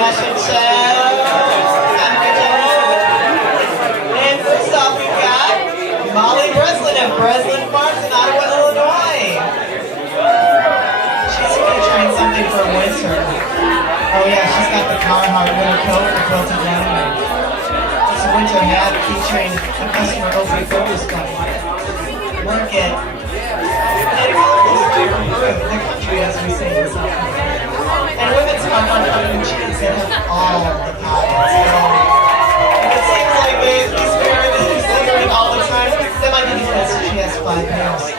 Fashion Show. I'm Rachel. And first off, we've got Molly Breslin of Breslin Farms in Ottawa, Illinois. She's featuring something for winter. Oh yeah, she's got the Carhartt winter coat and quilted down. It's a winter hat featuring a customer open focus gun. Market. The country, as we say in South Africa. And women's pop on cotton jeans that have all the pockets. And it seems like these parents are singing all the time. That might be because she has 5 pairs.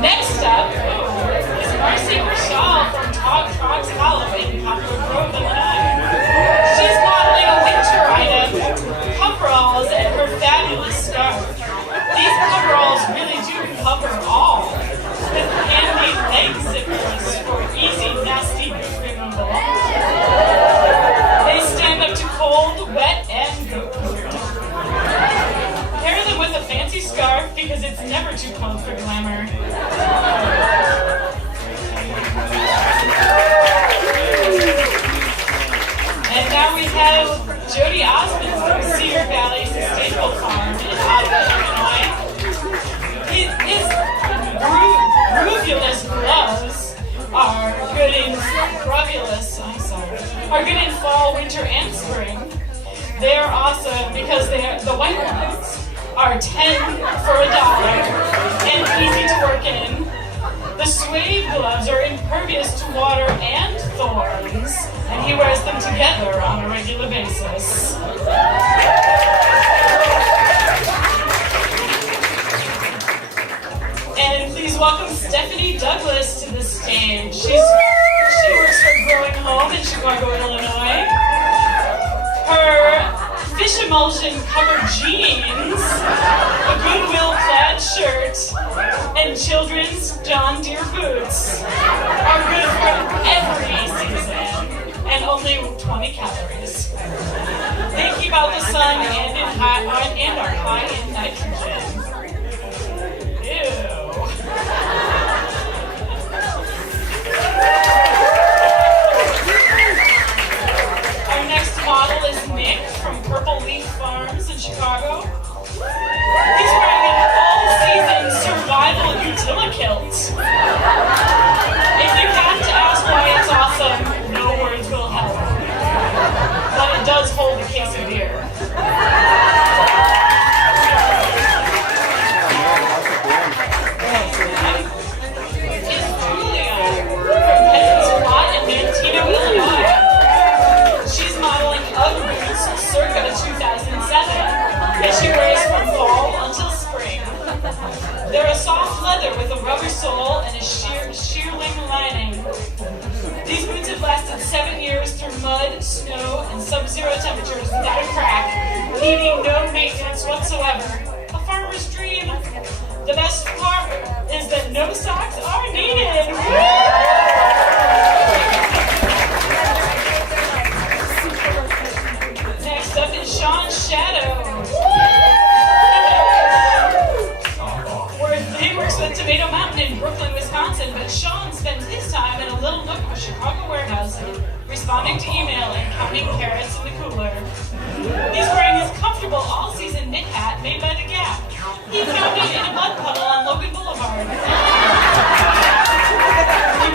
Next up is Marcy Rashall from Fox Hollow in Poplar Grove, Illinois. She's modeling a winter item, coveralls, and her fabulous scarf. These coveralls really do cover all, with handy leg zippers for easy, nasty boot removal. They stand up to cold, wet, and goat poop. Pair them with a fancy scarf because it's never too cold for glamour. And now we have Jody Osmond from Cedar Valley Sustainable Farm in Ottawa, Illinois. His groovulous gloves are good in fall, winter, and spring. They are awesome because the white ones are 10 for $1 and easy to work in. The suede gloves are impervious to water and thorns, and he wears them together on a regular basis. And please welcome Stephanie Douglas to the stage. She works for Growing Home in Chicago, Illinois. Her fish emulsion covered jeans, a Goodwill plaid shirt, and children's John Deere boots are good for every season and only 20 calories. They keep out the sun and are high in nitrogen. Ew. Our next model is Nick from Purple Leaf Farms in Chicago. He's wearing an all-season survival utilikilt. If you have to ask why it's awesome, no words will help. But it does hold a case of beer. Is Julia from Peasants Lot in Manteno, Illinois. She's modeling UGG boots circa 2007, and she wears from fall until spring. They're a soft leather with a rubber sole and a shearling lining. These boots have lasted 7 years through mud, snow, and sub-zero temperatures without a crack, needing no maintenance whatsoever. A farmer's dream. The best part is that no socks are needed. Next up is Sean Shadow. He works with Tomato Mountain in Brooklyn, Wisconsin, but Sean spends his time in a little nook of Chicago warehouse, responding to email and counting carrots in the cooler. He's wearing his comfortable all-season knit hat made by The Gap. He found it in a mud puddle on Logan Boulevard. He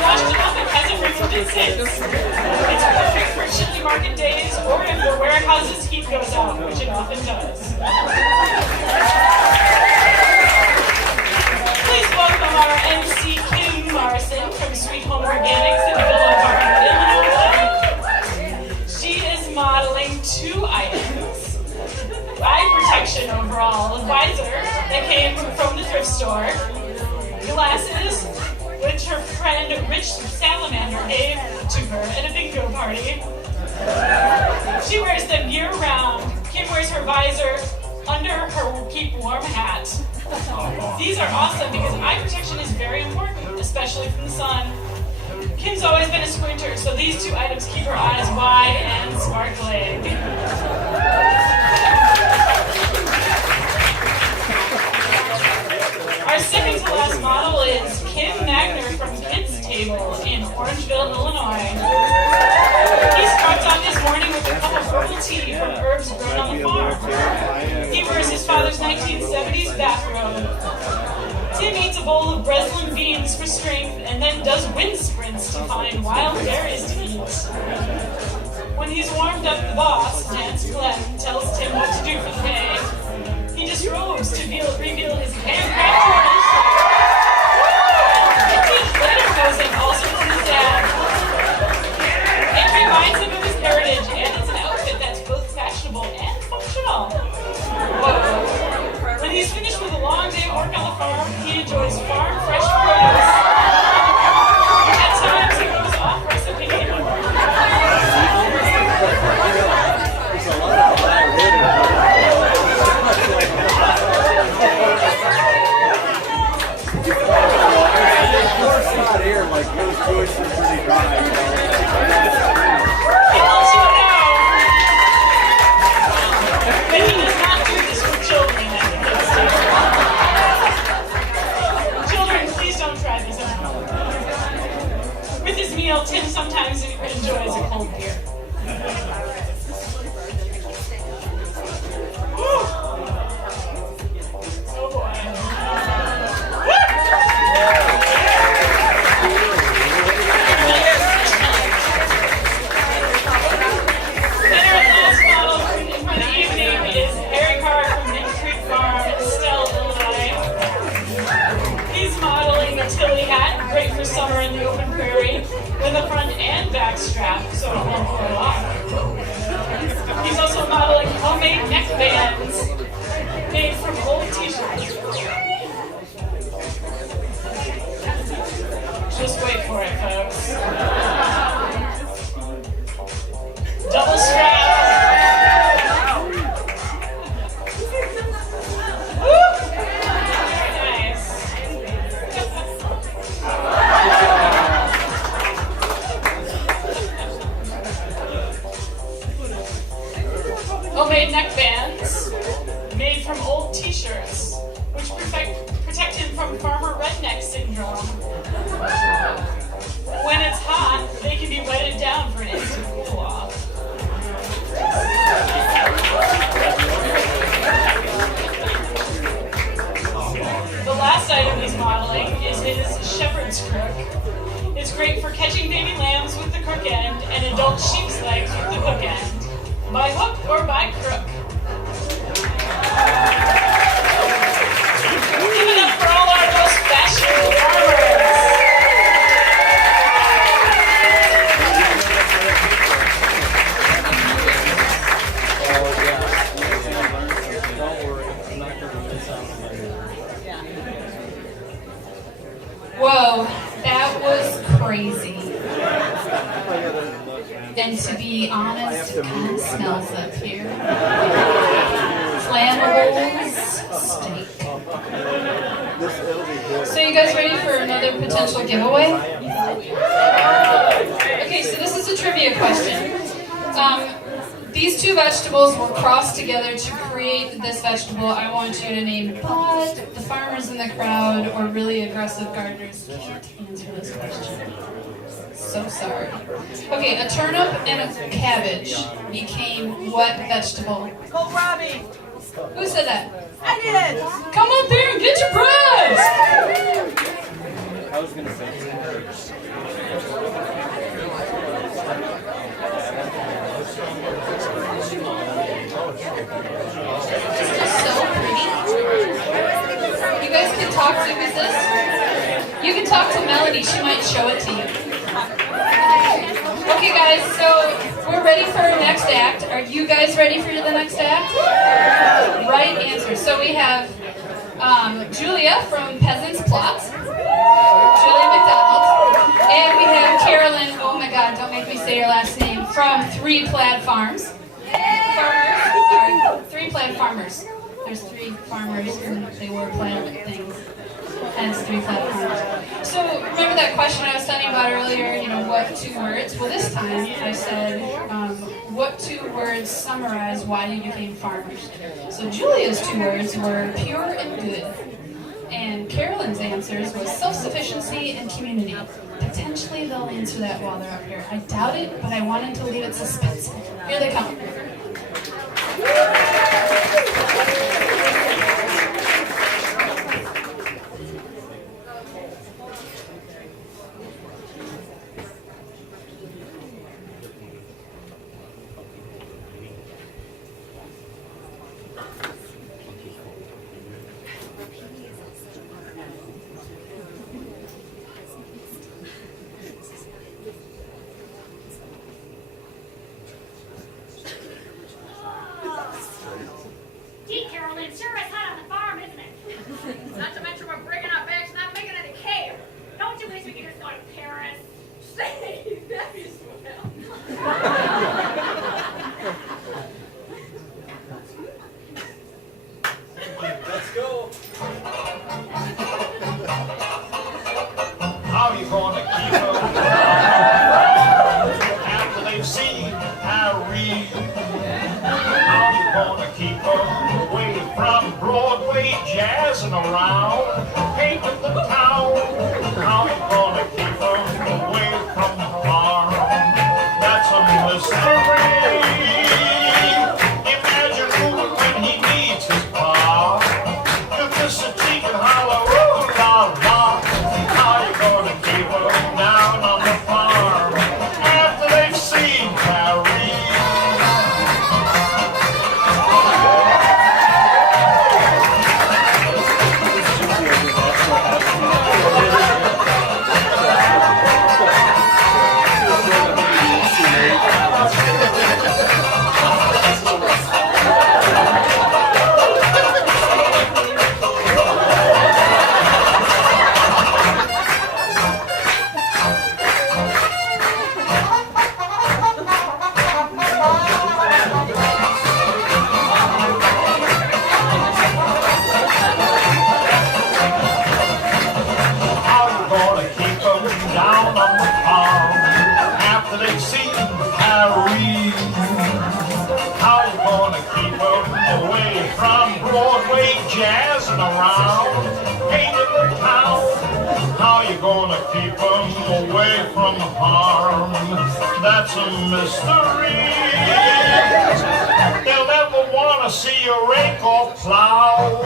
washed it up and hasn't removed it since. It's perfect for chilly market days or if the warehouse's heat goes out, which it often does. Please welcome our MC Kim Morrison from Sweet Home Organics in Villa Park, Illinois. She is modeling 2 items. Eye protection overall, a visor that came from the thrift store, glasses, which her friend Rich Salamander gave to her at a bingo party. She wears them year-round. Kim wears her visor under her Keep Warm hat. These are awesome because eye protection is very important, especially from the sun. Kim's always been a squinter, so these 2 items keep her eyes wide and sparkling. stable in Orangeville, Illinois. He starts off his morning with a cup of herbal tea from herbs grown on the farm. He wears his father's 1970s bathrobe. Tim eats a bowl of Breslin beans for strength and then does wind sprints to find wild berries to eat. When he's warmed up, the boss, Lance Glenn, tells Tim what to do for the day. He disrobes to reveal his handcrafted vintage lederhosen, also from his dad. It reminds him of his heritage, and it's an outfit that's both fashionable and functional. Whoa. When he's finished with a long day of work on the farm, he enjoys farm fresh produce. At times, he goes off recipe. Tim sometimes enjoys a cold beer. Woo. Oh boy. And our last model for the evening is Harry Carr from Nickel Creek Farm in Stell, Illinois. He's modeling a Tilly hat, great for summer in the open prairie, with a front and back strap, so it won't fall off. He's also modeling homemade neck bands made from old t-shirts. Just wait for it, folks. Double strap. Woo! Nice. Homemade neck bands made from old t-shirts, which protect him from farmer redneck syndrome. When it's hot, they can be wetted down for an instant cool off. The last item he's modeling is his shepherd's crook. It's great for catching baby lambs with the crook end and adult sheep's legs with the hook end. By hook or by crook. Give it up for all our most fashionable farmers. Whoa, that was crazy. And to be honest, it kind of smells up here. Flammables steak. So you guys ready for another potential giveaway? Okay, so this is a trivia question. These two vegetables were crossed together to create this vegetable. I want you to name, but the farmers in the crowd or really aggressive gardeners can't answer this question. So sorry. Okay, a turnip and a cabbage became what vegetable? Kohlrabi. Who said that? I did. Come up here and get your prize! I was gonna say. So pretty. You guys can talk to, who's this? You can talk to Melody, she might show it to you. Okay guys, so we're ready for our next act. Are you guys ready for the next act? Right answer. So we have Julia from Peasants Plot, Julia McDonald, and we have Carolyn, oh my god, don't make me say your last name, from Three Plaid Farms. Three Plaid Farmers. There's three farmers and they wore plaid things. Hence Three Plaid Farmers. So remember that question I was telling you about earlier, what two words? Well, this time I said, what two words summarize why you became farmers? So Julia's two words were pure and good. And Carolyn's answers was self-sufficiency and community. Potentially they'll answer that while they're up here. I doubt it, but I wanted to leave it suspense. Here they come. Gee, Carolyn, sure is hot on the farm, isn't it? Not to mention we're bringing up eggs, not making any cake. Don't you wish we could just go to Paris? Say, that is Let's go. How you gonna keep them after they've seen Harry? How you gonna keep them away from Broadway jazzing around, painting the town? How you gonna keep them away from the farm? That's a mystery. Imagine Ruben when he needs his bar. If this a cheek and holler, ooh la la. How you gonna keep them down on the farm after they've seen Harry? How you gonna keep them down on the farm after they've seen Harry? How you gonna keep them away from Broadway jazzing around, painting the town? How you gonna keep them away from harm? That's a mystery. They'll never wanna see a rake or plow,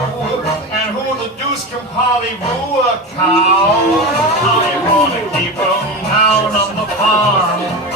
and who the deuce can pollywoo a cow? How you gonna keep them down on the farm